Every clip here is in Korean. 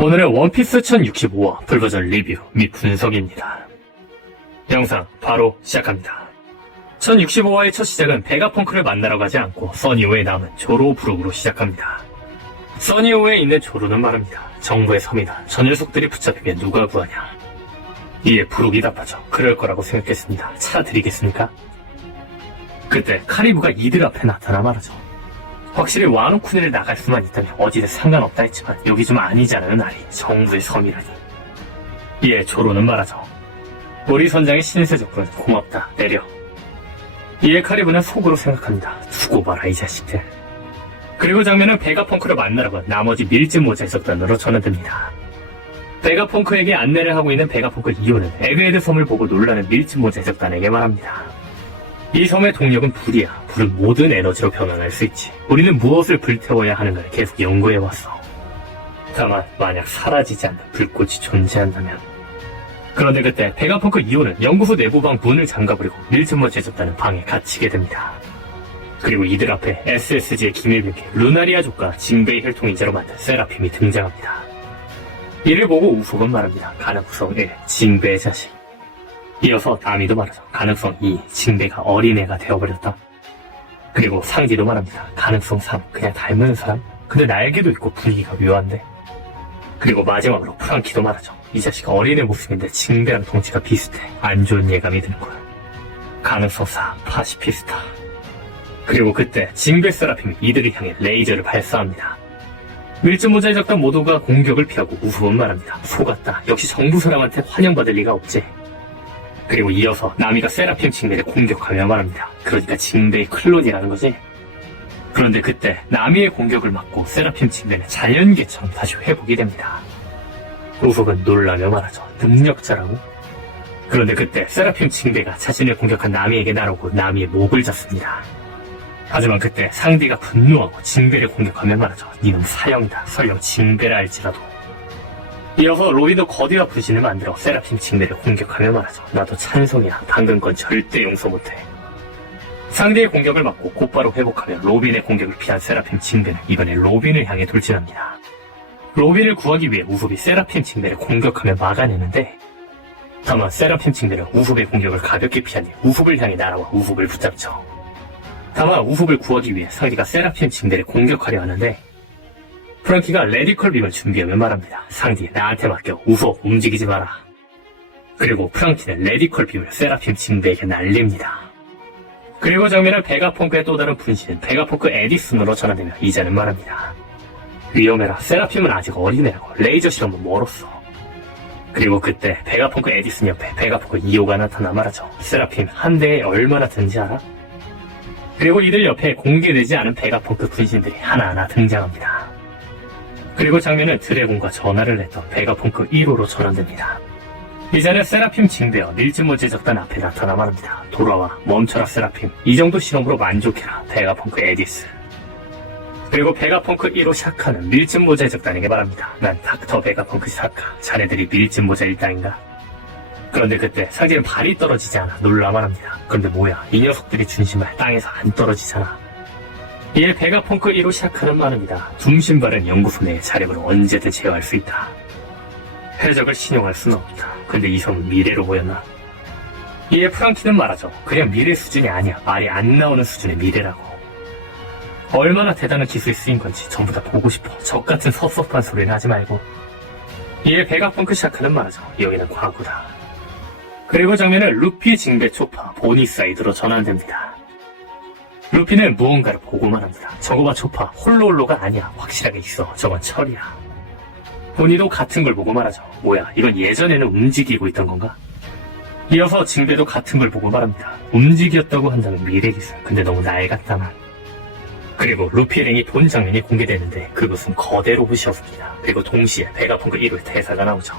오늘은 원피스 1065화 풀버전 리뷰 및 분석입니다. 영상 바로 시작합니다. 1065화의 첫 시작은 베가펑크를 만나러 가지 않고 써니호에 남은 조로 브룩으로 시작합니다. 써니호에 있는 조로는 말합니다. 정부의 섬이다. 저 녀석들이 붙잡히면 누가 구하냐. 이에 브룩이 답하죠. 그럴 거라고 생각했습니다. 차 드리겠습니까? 그때 카리브가 이들 앞에 나타나 말하죠. 확실히 와노쿠니를 나갈 수만 있다면 어디든 상관없다 했지만 여기 좀 아니잖아요 나리. 정부의 섬이라니. 이에 조로는 말하죠. 우리 선장의 신세 적군 고맙다. 내려. 이에 카리브는 속으로 생각합니다. 두고 봐라 이 자식들. 그리고 장면은 베가펑크를 만나러 간 나머지 밀짚 모자 해적단으로 전환됩니다. 베가펑크에게 안내를 하고 있는 베가펑크 2호는 에그헤드 섬을 보고 놀라는 밀짚 모자 해적단에게 말합니다. 이 섬의 동력은 불이야. 불은 모든 에너지로 변환할 수 있지. 우리는 무엇을 불태워야 하는가를 계속 연구해왔어. 다만 만약 사라지지 않는 불꽃이 존재한다면. 그런데 그때 베가펑크 2호는 연구소 내부방 문을 잠가버리고 밀짚모 제접단은 방에 갇히게 됩니다. 그리고 이들 앞에 SSG의 기밀병기 루나리아족과 징베이 혈통인자로 만든 세라핌이 등장합니다. 이를 보고 우속은 말합니다. 가능성 1. 징베의 자식. 이어서 나미도 말하죠. 가능성 2. 징베가 어린애가 되어버렸다. 그리고 상디도 말합니다. 가능성 3. 그냥 닮은 사람? 근데 날개도 있고 분위기가 묘한데. 그리고 마지막으로 프랑키도 말하죠. 이 자식아 어린애 모습인데 징베랑 덩치가 비슷해. 안 좋은 예감이 드는 거야. 가능성 4. 파시피스타. 그리고 그때 징베 세라핌이 이들을 향해 레이저를 발사합니다. 밀짚 모자의 적단 모두가 공격을 피하고 우습은 말합니다. 속았다. 역시 정부 사람한테 환영받을 리가 없지. 그리고 이어서 나미가 세라핌 징베를 공격하며 말합니다. 그러니까 징베의 클론이라는 거지. 그런데 그때 나미의 공격을 막고 세라핌 징베는 자연계처럼 다시 회복이 됩니다. 우속은 놀라며 말하죠. 능력자라고? 그런데 그때 세라핌 징베가 자신을 공격한 나미에게 날아오고 나미의 목을 잡습니다. 하지만 그때 상디가 분노하고 징베를 공격하며 말하죠. 니놈 사형이다. 설령 징베라 할지라도. 이어서 로비도 거대와 불신을 만들어 세라핌 징베를 공격하며 말하죠. 나도 찬성이야. 방금 건 절대 용서 못해. 상대의 공격을 막고 곧바로 회복하며 로빈의 공격을 피한 세라핌 징베는 이번에 로빈을 향해 돌진합니다. 로빈을 구하기 위해 우섭이 세라핌 징베를 공격하며 막아내는데 다만 세라핌 징베는 우섭의 공격을 가볍게 피한 뒤 우섭을 향해 날아와 우섭을 붙잡죠. 다만 우섭을 구하기 위해 상디가 세라핌 징베를 공격하려 하는데 프랑키가 레디컬 빔을 준비하며 말합니다. 상디 나한테 맡겨. 우섭 움직이지 마라. 그리고 프랑키는 레디컬 빔을 세라핌 징베에게 날립니다. 그리고 장면은 베가펑크의 또 다른 분신 베가펑크 에디슨으로 전환되며 이자는 말합니다. 위험해라. 세라핌은 아직 어린애라고. 레이저 실험은 멀었어. 그리고 그때 베가펑크 에디슨 옆에 베가펑크 2호가 나타나 말하죠. 세라핌 한 대에 얼마나 든지 알아? 그리고 이들 옆에 공개되지 않은 베가펑크 분신들이 하나하나 등장합니다. 그리고 장면은 드래곤과 전화를 했던 베가펑크 1호로 전환됩니다. 이자는 세라핌 징베와 밀짚모 제작단 앞에 나타나 말합니다. 돌아와. 멈춰라 세라핌. 이 정도 실험으로 만족해라. 베가펑크 에디슨. 그리고 베가펑크 1호 샤카는 밀짚모 제작단에게 말합니다. 난 닥터 베가펑크 샤카. 자네들이 밀짚모자 일당인가? 그런데 그때 상디는 발이 떨어지지 않아 놀라 말합니다. 그런데 뭐야 이 녀석들이 준신발 땅에서 안 떨어지잖아. 이에 베가펑크 1호 샤카는 말합니다. 둠신발은 연구소 내의 자력으로 언제든 제어할 수 있다. 해적을 신용할 수는 없다. 근데 이 섬은 미래로 보였나? 이에 프랑키는 말하죠. 그냥 미래 수준이 아니야. 말이 안 나오는 수준의 미래라고. 얼마나 대단한 기술이 쓰인 건지 전부 다 보고 싶어. 적같은 섭섭한 소리는 하지 말고. 이에 베가펑크 샤카는 말하죠. 여기는 과거다. 그리고 장면은 루피 징베 초파 보니 사이드로 전환됩니다. 루피는 무언가를 보고만 합니다. 저거가 초파 홀로가 아니야. 확실하게 있어. 저건 철이야. 보니도 같은 걸 보고 말하죠. 뭐야 이건 예전에는 움직이고 있던 건가? 이어서 징베도 같은 걸 보고 말합니다. 움직였다고 한다면 미래 기술. 근데 너무 낡았다만. 그리고 루피 랭이 본 장면이 공개되는데 그것은 거대 로봇이었습니다. 그리고 동시에 베가펑크 1호의 대사가 나오죠.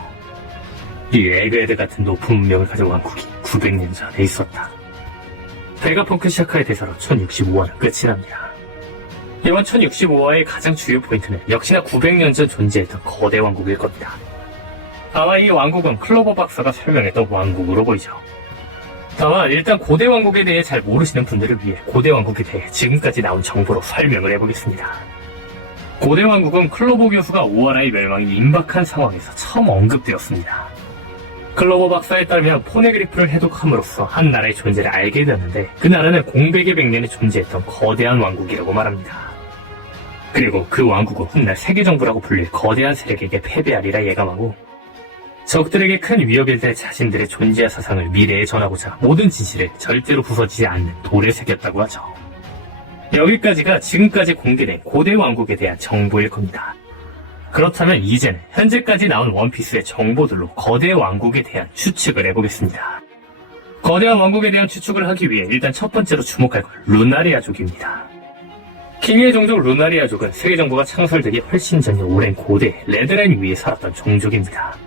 이 에그헤드 같은 높은 문명을 가진 왕국이 900년 전에 있었다. 베가펑크 샤카의 대사로 1065화는 끝이 납니다. 이번 1065화의 가장 주요 포인트는 역시나 900년 전 존재했던 거대 왕국일 겁니다. 아마 이 왕국은 클로버 박사가 설명했던 왕국으로 보이죠. 다만 일단 고대 왕국에 대해 잘 모르시는 분들을 위해 고대 왕국에 대해 지금까지 나온 정보로 설명을 해보겠습니다. 고대 왕국은 클로버 교수가 오하라의 멸망이 임박한 상황에서 처음 언급되었습니다. 클로버 박사에 따르면 포네그리프를 해독함으로써 한 나라의 존재를 알게 되었는데 그 나라는 공백의 100년에 존재했던 거대한 왕국이라고 말합니다. 그리고 그 왕국은 훗날 세계정부라고 불릴 거대한 세력에게 패배하리라 예감하고 적들에게 큰 위협이 될 자신들의 존재와 사상을 미래에 전하고자 모든 진실을 절대로 부서지지 않는 돌에 새겼다고 하죠. 여기까지가 지금까지 공개된 고대 왕국에 대한 정보일 겁니다. 그렇다면 이제는 현재까지 나온 원피스의 정보들로 거대 왕국에 대한 추측을 해보겠습니다. 거대한 왕국에 대한 추측을 하기 위해 일단 첫 번째로 주목할 건 루나리아족입니다. 킹의 종족 루나리아족은 세계정부가 창설되기 훨씬 전인 오랜 고대 레드라인 위에 살았던 종족입니다.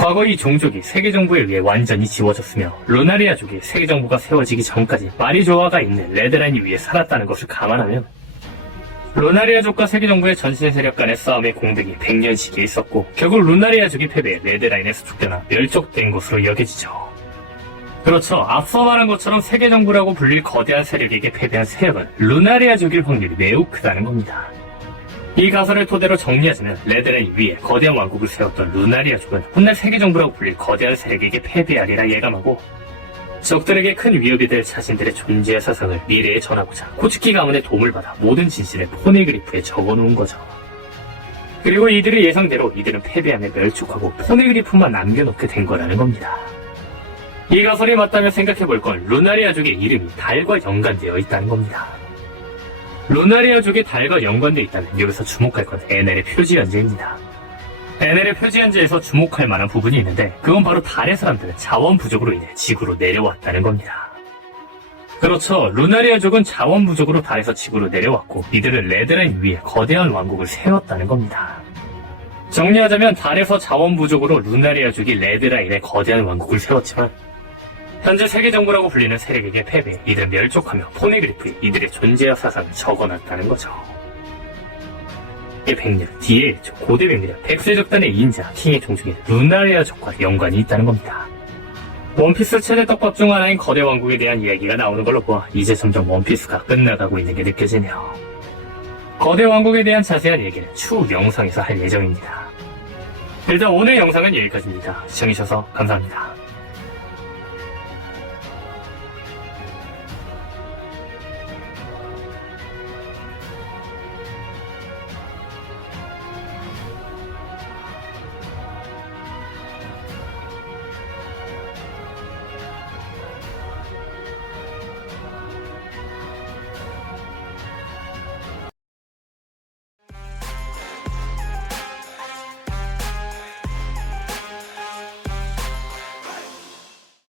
과거 이 종족이 세계정부에 의해 완전히 지워졌으며 루나리아족이 세계정부가 세워지기 전까지 마리조아가 있는 레드라인 위에 살았다는 것을 감안하면 루나리아족과 세계정부의 전신 세력 간의 싸움의 공백이 100년씩이 있었고 결국 루나리아족이 패배해 레드라인에서 쫓겨나 멸족된 것으로 여겨지죠. 그렇죠. 앞서 말한 것처럼 세계정부라고 불릴 거대한 세력에게 패배한 세력은 루나리아족일 확률이 매우 크다는 겁니다. 이 가설을 토대로 정리하자면 레드라인 위에 거대한 왕국을 세웠던 루나리아족은 훗날 세계정부라고 불릴 거대한 세력에게 패배하리라 예감하고 적들에게 큰 위협이 될 자신들의 존재와 사상을 미래에 전하고자 코츠키 가문의 도움을 받아 모든 진실을 포네그리프에 적어놓은 거죠. 그리고 이들의 예상대로 이들은 패배함에 멸족하고 포네그리프만 남겨놓게 된 거라는 겁니다. 이 가설이 맞다면 생각해볼 건 루나리아족의 이름이 달과 연관되어 있다는 겁니다. 루나리아족이 달과 연관되어 있다면 여기서 주목할 건 NL의 표지 연재입니다. NL의 표지 연재에서 주목할 만한 부분이 있는데 그건 바로 달의 사람들은 자원 부족으로 인해 지구로 내려왔다는 겁니다. 그렇죠. 루나리아족은 자원 부족으로 달에서 지구로 내려왔고 이들은 레드라인 위에 거대한 왕국을 세웠다는 겁니다. 정리하자면 달에서 자원 부족으로 루나리아족이 레드라인에 거대한 왕국을 세웠지만 현재 세계정부라고 불리는 세력에게 패배, 이들은 멸족하며 포네그리프에 이들의 존재와 사상을 적어놨다는 거죠. 이 100년 뒤에 고대 백리력 백세적단의 인자 킹의 종족인 루나리아족과 연관이 있다는 겁니다. 원피스 최대 떡밥 중 하나인 거대 왕국에 대한 이야기가 나오는 걸로 보아 이제 점점 원피스가 끝나가고 있는 게 느껴지네요. 거대 왕국에 대한 자세한 얘기는 추후 영상에서 할 예정입니다. 일단 오늘 영상은 여기까지입니다. 시청해주셔서 감사합니다.